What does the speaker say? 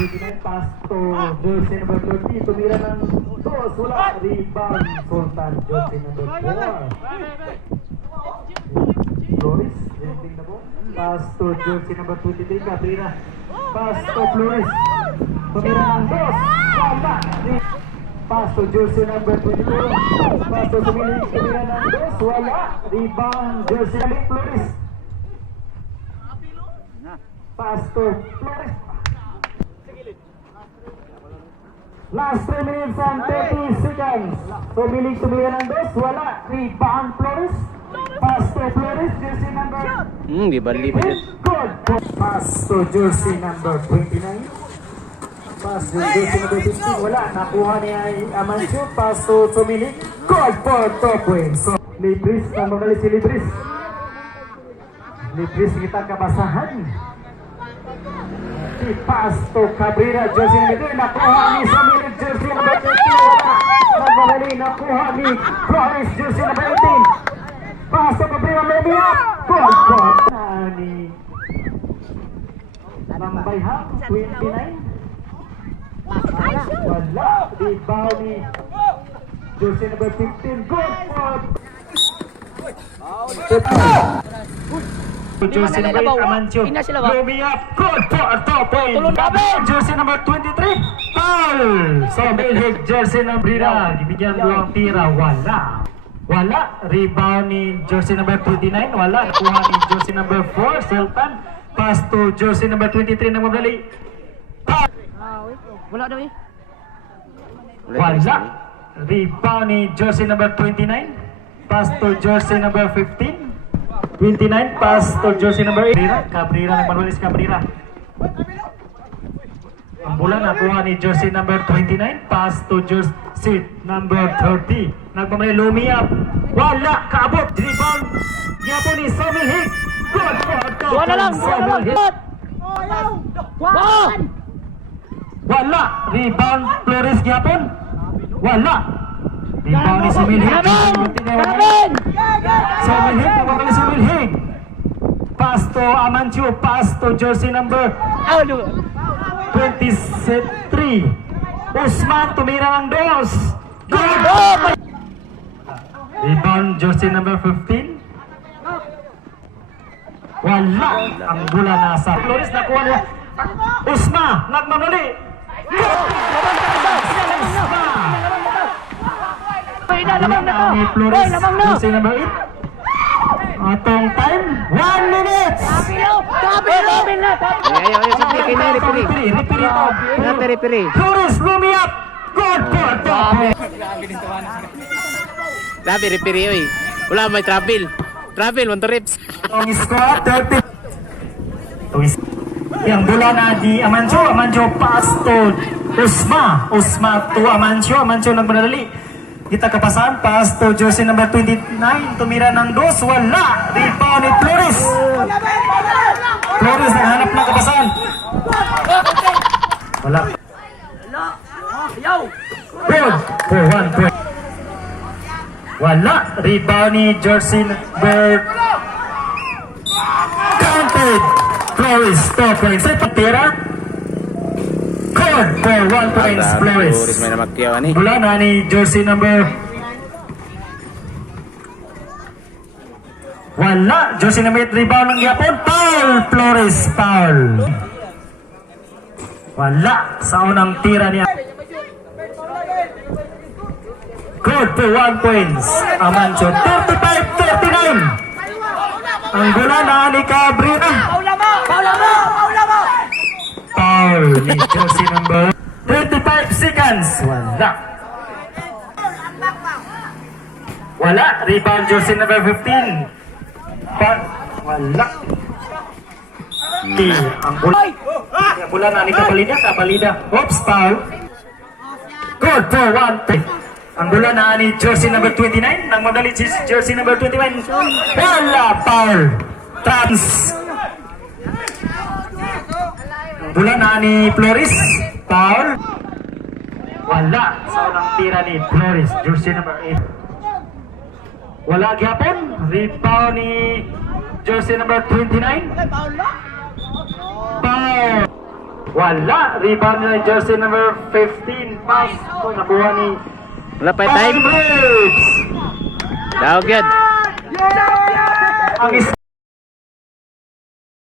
29 pass to jersey number 30. Tumira ng dos. Wala. Rebound. Sultan. Jersey number 4. Flores. Renting na po. Pass to jersey number 23. Cabrera. Pass to Flores. Tumira ng dos. Wala. Pass to jersey number 22. Pass to Sumiling. Tumira ng dos. Wala. Rebound. Jersey number Flores. Pass to Flores. Last 3 minutes and 30 seconds. Sumiling tumira ng dos. Wala. Rebound Flores. Pass to Flores. Jersey number Di bali pa dyan. good. Pass to jersey number 29. Pass to jersey number 15. Wala. Nakuha niya Amancio. Pass to Sumiling. Good for 2 points. So, Libris. Namamali si Libris. Libris kita kabasahan. Pass to Cabrera, jersey number 3. Nakuha ni Sumiling, jersey number 13. Wala. Namamali. Nakuha ni Flores, jersey number 18. Pass to Cabrera, maybe up. Good for ni Lambayhang, 29. Wala. Rebound ni jersey number 15. Good for jersey number 8, Amancio. Lumi up. Good for 2 points. Jersey number 23. Foul. So, Milhig, jersey number 3. Dibigyan mo ang tira. Wala. Wala. Rebound ni jersey number 29. Wala. Nakuha ni jersey number 4, Sultan. Pass to jersey number 23 na mabali. Wala daw eh. Wala. Rebound ni jersey number 29. Pass to jersey number 15. 29, pass to jersey number 8. Cabrera, nagmanulis Cabrera. Ang bola nakuha ni jersey number 29. Pass to jersey number 30. Nagmamali Lumia. Wala, kaabot. Rebound. Yapo ni Sumiling. Good for 2 Wala lang. points. Wala. Rebound. Flores Yapon. Wala. Rebound ni Sumiling. Sumiling, nagmamali Sumiling. Pass to Amancio. Pass to jersey number 23. Usman tumira ng dos. Good! Rebound jersey number 15. Wala. Ang bola nasa Flores, nakuha niya. Usma, nagmanuli. Lamang na to. Ni Flores, Lamang na. jersey number 8. Atong time, 1 minute. Tapil na. Ayaw, sabi kayo na, referee. Referee ito. Referee. Flores, lumi up. Good for 2 points. Sabi, referee, oy. Wala, may travel. Travel, 1 to reps. Ang score, 30. Yang bola na di Amancio. Amancio pass to Usma. Usma to Amancio. Amancio nagmadali. Kita kapasan. Pass to jersey number 29. Tumira ng dos. Wala. Rebound ni Flores. Flores naghanap ng kapasan. Wala. Good for 1 point. Wala. Rebound ni jersey number counted. Flores, 2 points. Ay, patira. Good for 1 points, Flores. Flores may namakyaw ani. Mula na ni jersey number. Wala. Jersey number 8, rebound ng Yapon. Foul, Flores, foul. Wala. Sa unang tira niya. Good for 1 points. Amancio, 35-39. Ang bola na ni Cabrera. Foul ni jersey number 25 seconds. Wala. Wala. Rebound jersey number 15. Wala. Ang bola na ni Cabalida. Cabalida. Oops, foul. Good for 1 point. Ang bola na ni jersey number 29. Nang madali si jersey number 21. Wala, foul. Trans. Ang bola na ni Flores. Foul. Wala. Sa unang tira ni Flores. Jersey number 8. Wala gyapon. Rebound ni jersey number 29. Foul. Wala. Rebound na jersey number 15. Pass. Nakuha ni Wala pa yung time. Braves. Daog yan. Ang